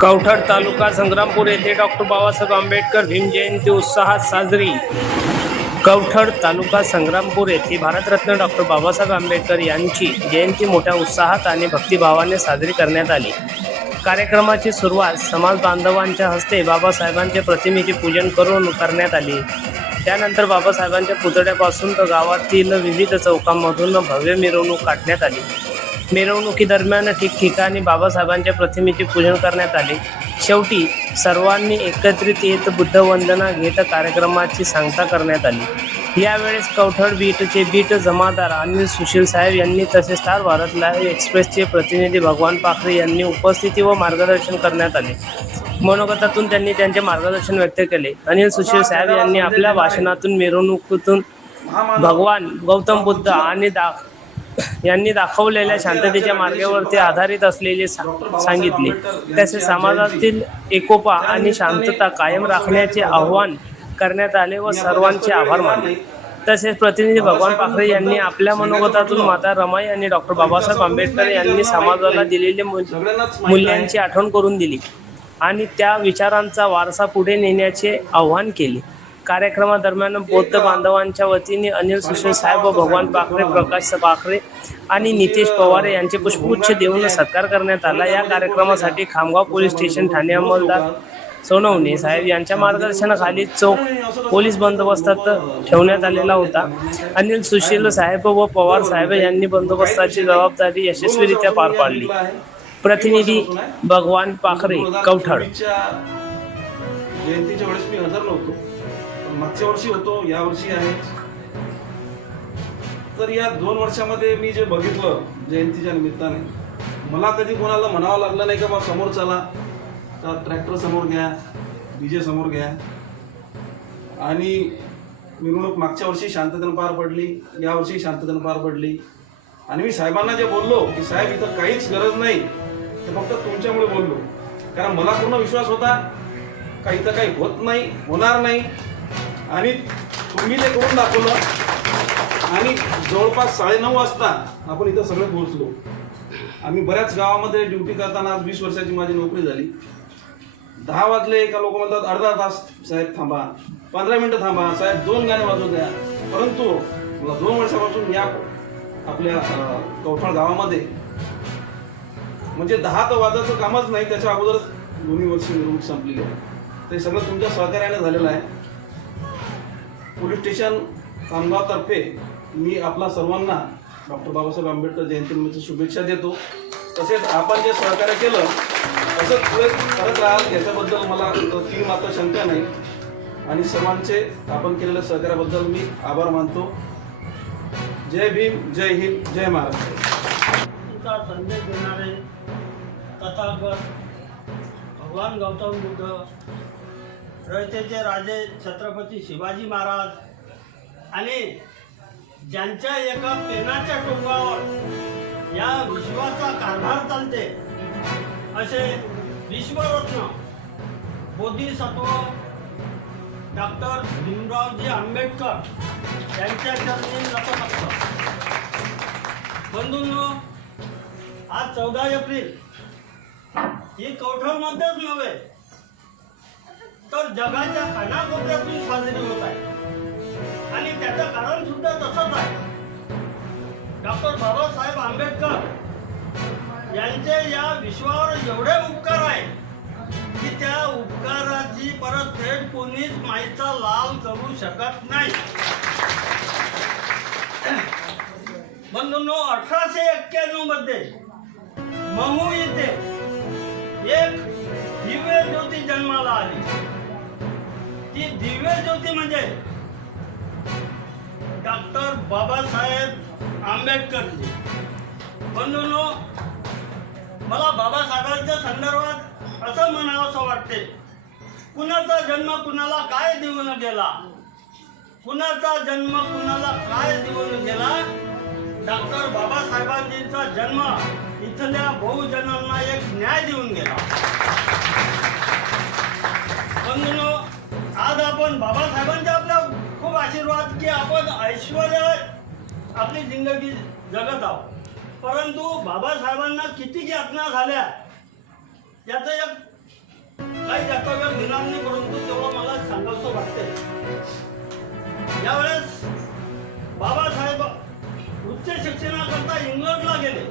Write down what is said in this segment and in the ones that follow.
कवठड तालुका संग्रामपूर येथे डॉक्टर बाबासाहेब आंबेडकर भीम जयंती उत्साहात साजरी। कवठड तालुका संग्रामपूर येथे भारतरत्न डॉक्टर बाबासाहेब आंबेडकर यांची जयंती मोठ्या उत्साहात आणि भक्तिभावाने साजरी करण्यात आली। कार्यक्रमाची सुरुवात समाज बांधवांच्या हस्ते बाबासाहेबांच्या प्रतिमेचे पूजन करून करण्यात आली। त्यानंतर बाबासाहेबांच्या पुतळ्यापासून तर गावातील विविध चौकांमधून भव्य मिरवणूक काढण्यात आली। मिरवणुकीदरम्यान ठिकठिकाणी बाबासाहेबांच्या प्रतिमेचे पूजन करण्यात आले। शेवटी सर्वांनी एकत्रित येत बुद्धवंदना घेत कार्यक्रमाची सांगता करण्यात आली। यावेळेस कवठड बीटचे बीट जमादार अनिल सुशील साहेब यांनी तसेच स्टार भारत लाईव्ह एक्सप्रेसचे प्रतिनिधी भगवान पाखरे यांनी उपस्थिती व मार्गदर्शन करण्यात आले। मनोगतातून त्यांनी त्यांचे मार्गदर्शन व्यक्त केले। अनिल सुशील साहेब यांनी आपल्या भाषणातून मिरवणुकीतून भगवान गौतम बुद्ध आणि यांनी दाखवलेल्या शांततेच्या मार्गावरती आधारित असलेले सांगितले। तसेच समाजातील एकोपा आणि शांतता कायम राखण्याचे आवाहन करण्यात आले व सर्वांचे आभार मानले। तसेच प्रतिनिधी भगवान पाखरे यांनी आपल्या मनोगतातून माता रमाई आणि डॉक्टर बाबासाहेब आंबेडकर यांनी समाजाला दिलेल्या मूल्यांची आठवण करून दिली आणि त्या विचारांचा वारसा पुढे नेण्याचे आवाहन केले। कार्यक्रमादरम्यान बौद्ध बांधवांच्या वतीने अनिल सुशील साहेब व भगवान पाखरे, प्रकाश पाखरे आणि नितेश पवार यांचे पुष्पगुच्छ देऊन सत्कार करण्यात आला। या कार्यक्रमासाठी खामगाव पोलीस स्टेशन ठाणे अंमलदार सोनवणे साहेब यांच्या मार्गदर्शनाखाली चोख पोलीस बंदोबस्तात ठेवण्यात आलेला होता। अनिल सुशील साहेब व पवार साहेब यांनी बंदोबस्ताची जबाबदारी यशस्वीरित्या पार पाडली। प्रतिनिधी भगवान पाखरे, कवठड। जयंतीच्या वेळेस मी हजर नव्हतो, मागच्या वर्षी होतो, या वर्षी आहे। तर या 2 वर्षामध्ये मी जे बघितलं जयंतीच्या निमित्ताने, मला कधी कोणाला म्हणावं लागलं नाही का बा समोर चला, तर ट्रॅक्टर समोर घ्या, डीजे समोर घ्या। आणि मिरवणूक मागच्या वर्षी शांततेने पार पडली, या वर्षी शांततेने पार पडली। आणि मी साहेबांना जे बोललो की साहेब इथं काहीच गरज नाही, ते फक्त तुमच्यामुळे बोललो, कारण मला पूर्ण विश्वास होता का इथं काही होत नाही, होणार नाही। आणि तुम्ही ते करून दाखवलं आणि जवळपास 9:30 वाजता आपण इथं सगळे पोहोचलो। आम्ही बऱ्याच गावामध्ये ड्युटी करताना 20 वर्षाची माझी नोकरी झाली। 10 वाजले का लोक म्हणतात अर्धा तास साहेब थांबा, 15 मिनिटं थांबा, साहेब 2 गाणे वाजवू द्या। परंतु मला 2 वर्षापासून या आपल्या कवठड गावामध्ये म्हणजे 10 तर वाजायचं कामच नाही, त्याच्या अगोदरच 2 वर्षी मिरवणूक संपलेली आहे। ते सगळं तुमच्या सहकार्याने झालेलं आहे। पोलीस स्टेशन खामगावतर्फे मी आपला सर्वांना डॉक्टर बाबासाहेब आंबेडकर जयंतीनिमित्त शुभेच्छा देतो। तसेच आपण जे सहकार्य केलं तसंच पुढे करत राहाल याच्याबद्दल मला तीन मात्र शंका नाही। आणि सर्वांचे आपण केलेल्या सहकार्याबद्दल मी आभार मानतो। जय भीम, जय हिंद, जय महाराष्ट्र। संदेश देणारे तथागत भगवान गौतम बुद्ध, रयतेचे राजे छत्रपती शिवाजी महाराज आणि ज्यांच्या एका पेनाच्या टोकावर या विश्वाचा कारभार चालते असे विश्वरत्न बोधिसत्व डॉक्टर भीमरावजी आंबेडकर यांच्या चरणी नतमस्तक। बंधूंनो, आज 14 एप्रिल ही कवठडमध्येच नव्हे तर जगाच्या कानाकोपऱ्यातून साजरी होत आहे आणि त्याचं कारण सुद्धा तसंच आहे। डॉक्टर बाबासाहेब आंबेडकर यांचे या विश्वावर एवढे उपकार आहेत की त्या उपकाराची परतफेड कोणीच माईचा लाल करू शकत नाही। बंधूंनो, 1891 मध्ये महू येथे एक दिव्य ज्योती जन्माला आली। ती दिव्य ज्योती म्हणजे डॉक्टर बाबासाहेब आंबेडकरजी। बंधूंनो, मला बाबासाहेबांच्या संदर्भात असं म्हणावंसं वाटते, कुणाचा जन्म कुणाला काय देऊन गेला, कुणाचा जन्म कुणाला काय देऊन गेला। डॉक्टर बाबासाहेबांजींचा जन्म इथल्या बहुजनांना एक न्याय देऊन गेला। बंधूंनो, आज आपण बाबासाहेबांचे आपल्या खूप आशीर्वाद की आपण ऐश्वर्य आपली जिंदगी जगत आहोत, परंतु बाबासाहेबांना किती यातना झाल्या याचं एक काम नाही, परंतु तेवढं मला सांगावंसं वाटतंय. यावेळेस बाबासाहेब उच्च शिक्षणाकरता इंग्लंडला गेले.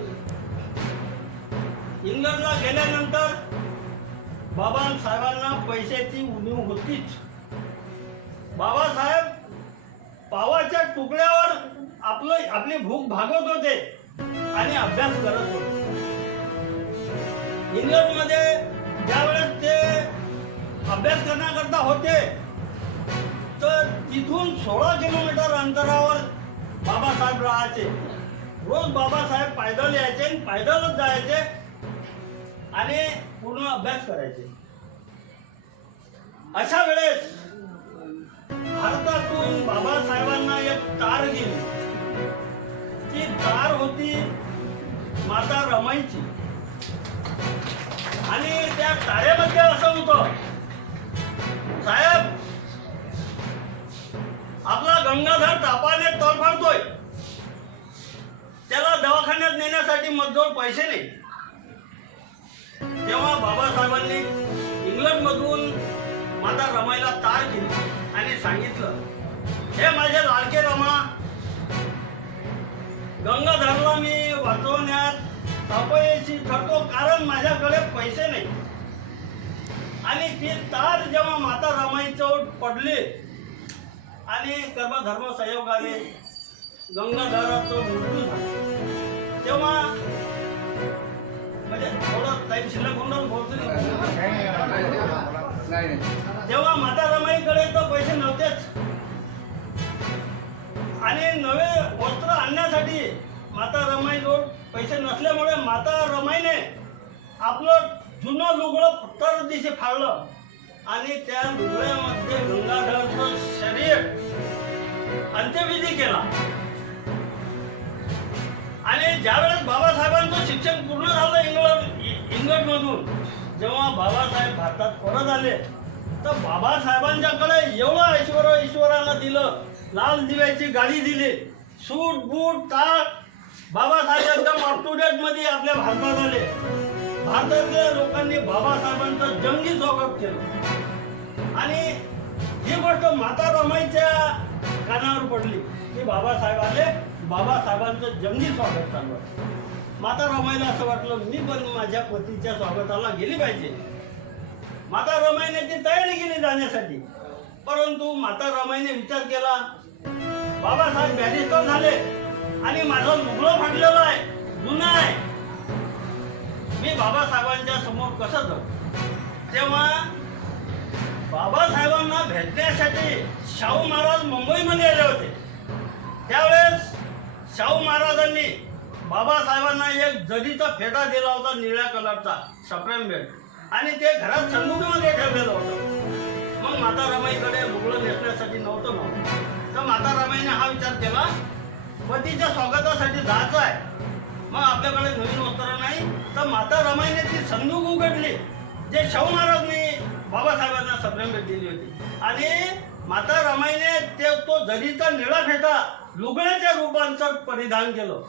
इंग्लंडला गेल्यानंतर बाबासाहेबांना पैशाची उणीव होतीच. बाबासाहेब पावाच्या तुकड्यावर आपली भूक भागवत होते आणि अभ्यास करत होते. इंग्लंडमध्ये ज्यावेळेस ते अभ्यास करण्याकरता होते तर तिथून 16 किलोमीटर अंतरावर बाबासाहेब राहायचे. रोज बाबासाहेब पैदल यायचे आणि पैदलच जायचे आणि पूर्ण अभ्यास करायचे. अशा वेळेस भारतातून बाबासाहेबांना एक तार गेली. ती तार होती माता रमाईची. आणि त्या तारेमध्ये असं होतं, साहेब आपला गंगाधर तापाने तडफडतोय, त्याला दवाखान्यात नेण्यासाठी मजदूर पैसे नाही. तेव्हा बाबासाहेबांनी इंग्लंडमधून माता रमाईला तार केली आणि सांगितलं, हे माझे लाडके रमा, गंगाधरला मी वाचवण्यात अपयशी ठरतो कारण माझ्याकडे पैसे नाही. आणि ती तार जेव्हा माता रमाईजवळ पडली आणि कर्मधर्म संयोगाने गंगाधराचं मृत्यू झाला, तेव्हा म्हणजे थोडं टाईम शिल्लक होऊन पोहोचली. तेव्हा माता रमाईकडे तर पैसे नव्हतेच आणि नवे वस्त्र आणण्यासाठी माता रमाईजवळ पैसे नसल्यामुळे माता रमाईने आपलं जुनं लुगडं तर दिशे फाडलं आणि त्या लुगड्यामध्ये गंगाधरचं शरीर अंत्यविधी केला. आणि ज्यावेळेस बाबासाहेबांचं शिक्षण पूर्ण झालं इंग्लंडमधून, जेव्हा बाबासाहेब भारतात परत आले तर बाबासाहेबांच्याकडे एवढं ईश्वरानं दिलं. लाल दिव्याची गाडी दिली, सूट बूट टाळ. बाबासाहेब एकदम अप टू डेट मध्ये आपल्या भारतात आले. भारतातल्या लोकांनी बाबासाहेबांचं जंगी स्वागत केलं. आणि ही गोष्ट माता रमाईच्या कानावर पडली की बाबासाहेब आले, बाबासाहेबांचं जंगी स्वागत चालू आहे. माता रमाईला असं वाटलं मी पण माझ्या पतीच्या स्वागताला गेली पाहिजे. माता रमाईने ती तयारी केली जाण्यासाठी, परंतु माता रमाईने विचार केला, बाबासाहेब बॅरिस्टर झाले आणि माझं लुगडं फाडलेलं आहे, जुनं आहे, मी बाबासाहेबांच्या समोर कसं जाऊ. तेव्हा बाबासाहेबांना भेटण्यासाठी शाहू महाराज मुंबईमध्ये आले होते. त्यावेळेस शाहू महाराजांनी बाबासाहेबांना एक जरीचा फेटा दिला होता, निळ्या कलरचा सप्रेम बेल्ट, आणि ते घरात संदुकीमध्ये ठेवलेलं होतं. मग माता रमाईकडे लुगडं नेसण्यासाठी नव्हतं. तर माता रमाईने हा विचार केला, पतीच्या स्वागतासाठी जायचं आहे, मग आपल्याकडे नवीन वस्त्र नाही. तर माता रमाईने ती संदूक उघडली जे शाहू महाराजने बाबासाहेबांना सप्रेम बेल्ट दिली होती. आणि माता रमाईने तो जरीचा निळा फेटा लुगड्याच्या रूपांतर परिधान केलं